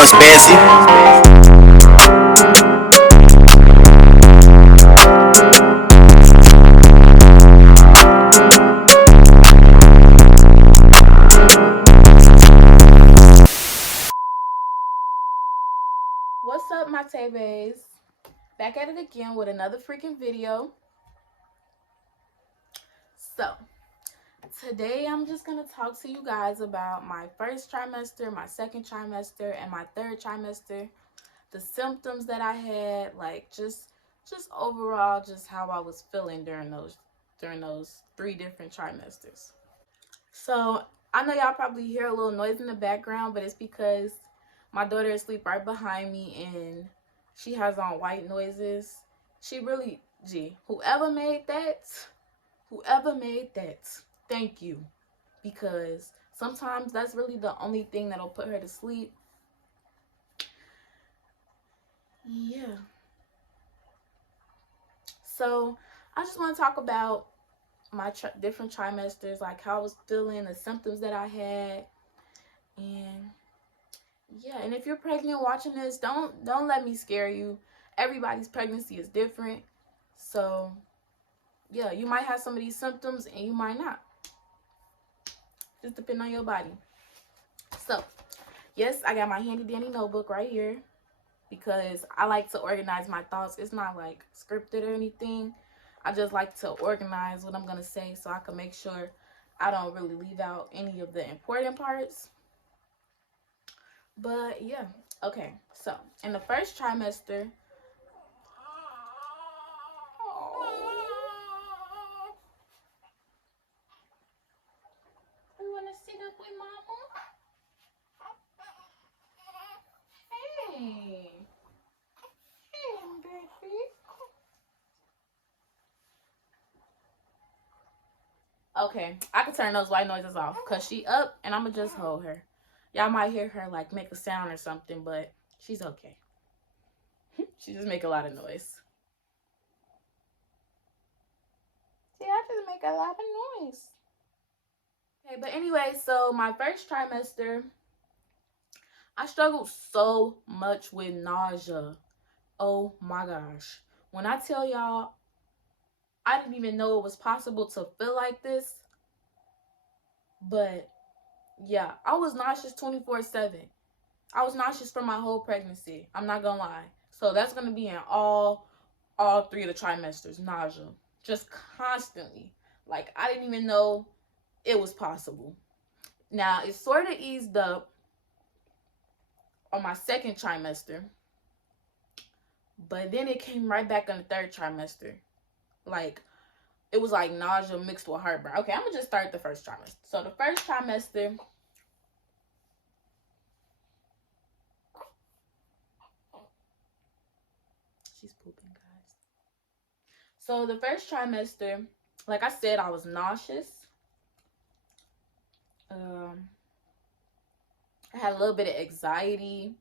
sounds fancy. What's up, my Tay-Bays? Back at it again with another freaking video. So, today I'm just going to talk to you guys about my first trimester, my second trimester, and my third trimester. The symptoms that I had, like just overall, just how I was feeling during those 3 different trimesters. So, I know y'all probably hear a little noise in the background, but it's because my daughter is asleep right behind me and she has on white noises. She really, whoever made that, thank you. Because sometimes that's really the only thing that'll put her to sleep. Yeah. So I just want to talk about my different trimesters, like how I was feeling, the symptoms that I had, and yeah. And if you're pregnant watching this, don't let me scare you. Everybody's pregnancy is different, so yeah, you might have some of these symptoms and you might not. Just depend on your body. So yes, I got my handy dandy notebook right here because I like to organize my thoughts. It's not like scripted or anything. I just like to organize what I'm gonna say so I can make sure I don't really leave out any of the important parts. But yeah, okay. So in the first trimester, you wanna sit up with mama? Hey, baby. Okay, I can turn those white noises off because she up and I'm gonna just hold her. Y'all might hear her like make a sound or something, but she's okay. She just make a lot of noise. See, I just make a lot of noise. Okay, but anyway, so my first trimester, I struggled so much with nausea. Oh my gosh. When I tell y'all, I didn't even know it was possible to feel like this. But yeah, I was nauseous 24/7. I was nauseous for my whole pregnancy. I'm not gonna lie. So that's gonna be in all 3 of the trimesters, nausea. Just constantly. Like I didn't even know it was possible. Now it sort of eased up on my second trimester, but then it came right back on the third trimester. Like it was like nausea mixed with heartburn. Okay, I'm gonna just start the first trimester. So the first trimester, she's pooping, guys. So the first trimester, like I said, I was nauseous. I had a little bit of anxiety.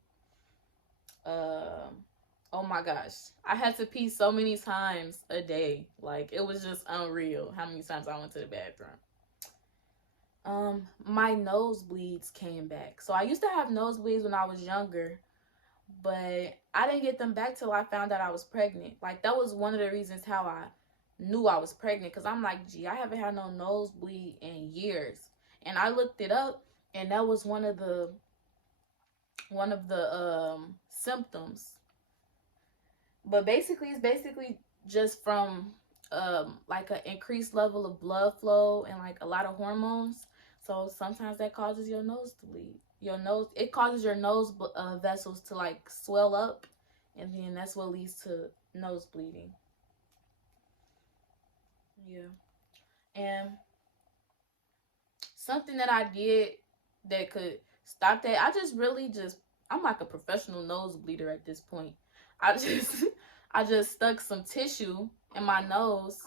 Oh my gosh, I had to pee so many times a day. Like it was just unreal how many times I went to the bathroom. My nosebleeds came back. So I used to have nosebleeds when I was younger, but I didn't get them back till I found out I was pregnant. Like that was one of the reasons how I knew I was pregnant, because I'm like, gee, I haven't had no nosebleed in years. And I looked it up, and that was one of the symptoms. But basically, it's basically just from like an increased level of blood flow and like a lot of hormones. So sometimes that causes your nose to bleed. It causes your nose vessels to like swell up, and then that's what leads to nose bleeding. Yeah. And something that I did that could stop that, I'm like a professional nose bleeder at this point. I just I just stuck some tissue in my nose.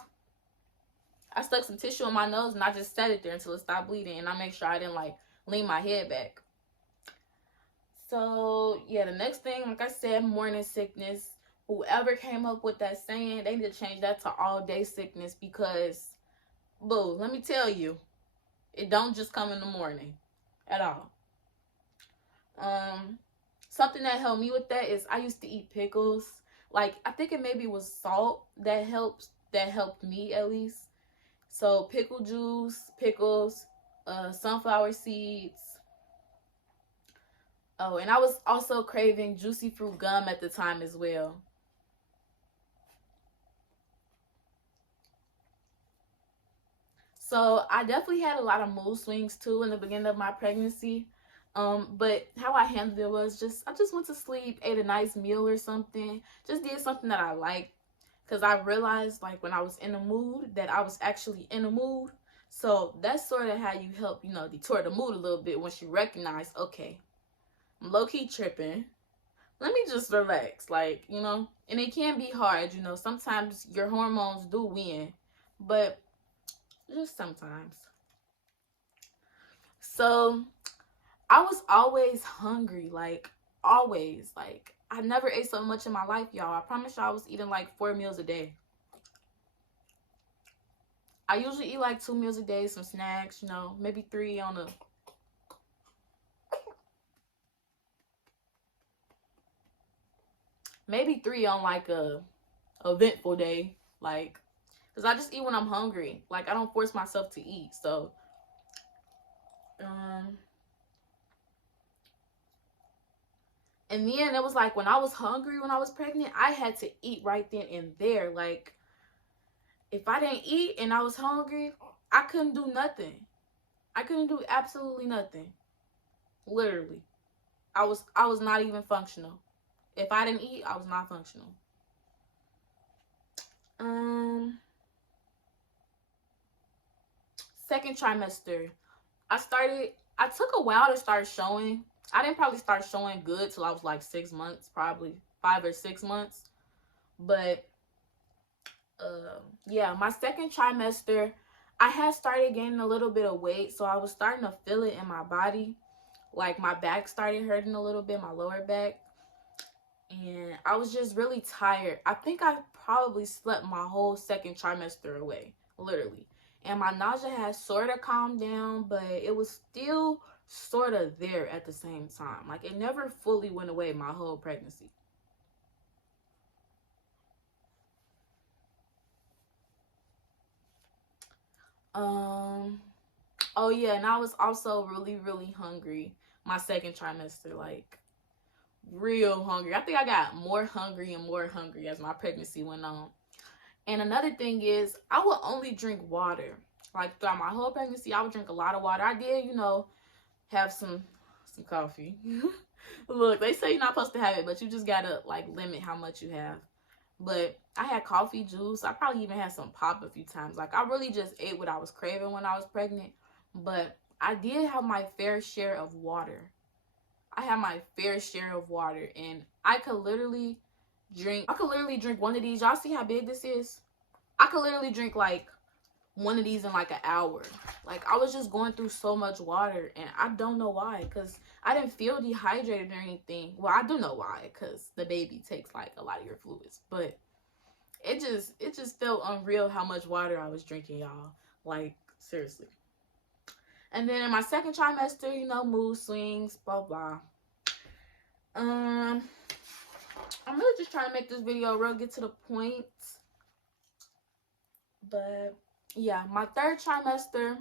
I stuck some tissue in my nose and I just set it there until it stopped bleeding, and I make sure I didn't like lean my head back. So yeah, the next thing, like I said, morning sickness. Whoever came up with that saying, they need to change that to all day sickness, because boo, let me tell you, it don't just come in the morning at all. something that helped me with that is I used to eat pickles. Like, I think it maybe was salt that helped me at least. So pickle juice, pickles, sunflower seeds. Oh, and I was also craving juicy fruit gum at the time as well. So I definitely had a lot of mood swings too in the beginning of my pregnancy. But how I handled it was just I just went to sleep, ate a nice meal or something, just did something that I liked. Cause I realized like when I was in a mood that I was actually in a mood. So that's sort of how you help, detour the mood a little bit once you recognize, okay, I'm low key tripping. Let me just relax, and it can be hard, sometimes your hormones do win, but just sometimes. So I was always hungry, like always. Like I never ate so much in my life, y'all. I promise y'all I was eating like 4 meals a day. I usually eat like 2 meals a day, some snacks, maybe three on a maybe three on like a eventful day. Like, because I just eat when I'm hungry. Like I don't force myself to eat. So and then it was like when I was hungry when I was pregnant, I had to eat right then and there. Like if I didn't eat and I was hungry, I couldn't do nothing. I couldn't do absolutely nothing. Literally. I was not even functional. If I didn't eat, I was not functional. Second trimester. I took a while to start showing. I didn't probably start showing good till I was like 6 months, probably 5 or 6 months. But yeah, my second trimester, I had started gaining a little bit of weight, so I was starting to feel it in my body. Like my back started hurting a little bit, my lower back. And I was just really tired. I think I probably slept my whole second trimester away, literally. And my nausea had sort of calmed down, but it was still sort of there at the same time. Like it never fully went away my whole pregnancy. Oh yeah, and I was also really, really hungry my second trimester, like real hungry. I think I got more hungry and more hungry as my pregnancy went on. And another thing is, I would only drink water. Like throughout my whole pregnancy, I would drink a lot of water. I did, have some coffee. Look, they say you're not supposed to have it, but you just gotta like limit how much you have. But I had coffee, juice. I probably even had some pop a few times. Like I really just ate what I was craving when I was pregnant. But I did have my fair share of water. I had my fair share of water, and I could literally drink one of these. Y'all see how big this is? I could literally drink like one of these in like an hour. Like I was just going through so much water, and I don't know why, because I didn't feel dehydrated or anything. Well, I do know why, because the baby takes like a lot of your fluids, but it just felt unreal how much water I was drinking, y'all. Like seriously. And then in my second trimester, mood swings, blah blah. I'm really just trying to make this video real get to the point. But yeah, my third trimester,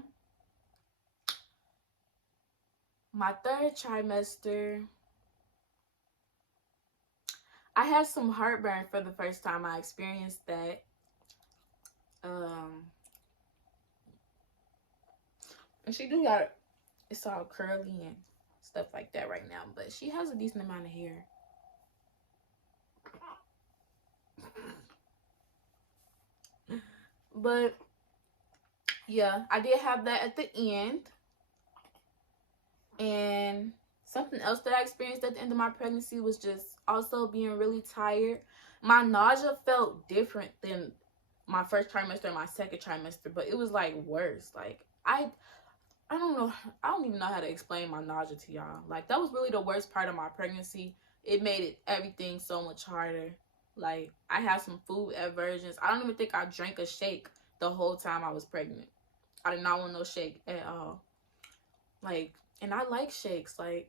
I had some heartburn for the first time I experienced that. And she do got, it's all curly and stuff like that right now, but she has a decent amount of hair. But yeah, I did have that at the end. And something else that I experienced at the end of my pregnancy was just also being really tired. My nausea felt different than my first trimester and my second trimester, but it was like worse. Like I don't know. I don't even know how to explain my nausea to y'all. Like that was really the worst part of my pregnancy. It made everything so much harder. Like I had some food aversions. I don't even think I drank a shake the whole time I was pregnant. I did not want no shake at all. Like, and I like shakes. Like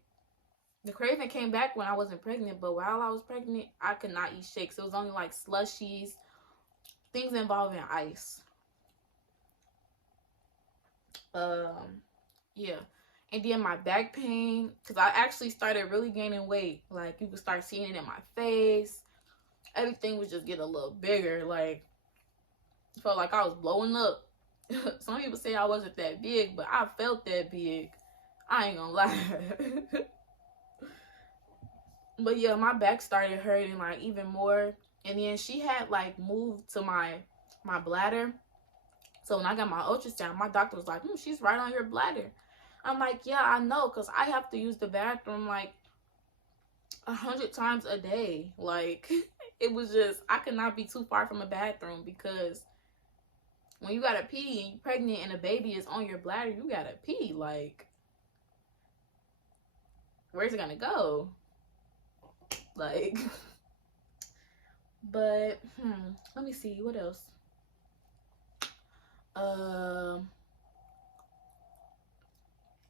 The craving came back when I wasn't pregnant, but while I was pregnant, I could not eat shakes. It was only like slushies, things involving ice. Yeah. And then my back pain, because I actually started really gaining weight. Like, you could start seeing it in my face. Everything was just getting a little bigger. Like, it felt like I was blowing up. Some people say I wasn't that big, but I felt that big. I ain't gonna lie. But yeah, my back started hurting like even more. And then she had like moved to my bladder. So when I got my ultrasound, my doctor was like, she's right on your bladder. I'm like, yeah, I know, because I have to use the bathroom like 100 times a day. Like, it was just, I could not be too far from a bathroom, because when you gotta pee and you're pregnant and a baby is on your bladder, you gotta pee. Like, where's it gonna go? Like, but, let me see, what else?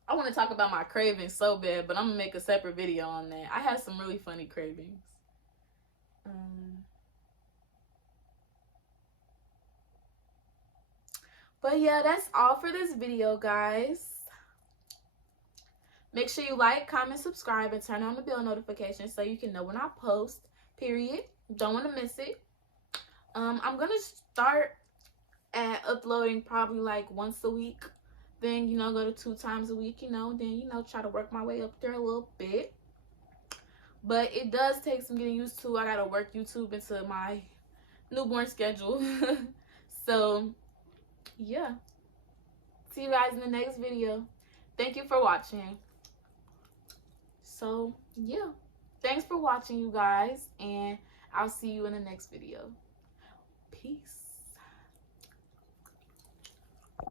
I want to talk about my cravings so bad, but I'm gonna make a separate video on that. I had some really funny cravings. But yeah, that's all for this video, guys. Make sure you like, comment, subscribe, and turn on the bell notifications so you can know when I post, period. Don't want to miss it. I'm gonna start at uploading probably like once a week, then, you know, go to 2 times a week, you know, then, you know, try to work my way up there a little bit. But it does take some getting used to. I gotta work YouTube into my newborn schedule. So yeah, see you guys in the next video. Thank you for watching. So yeah, thanks for watching, you guys, and I'll see you in the next video. Peace.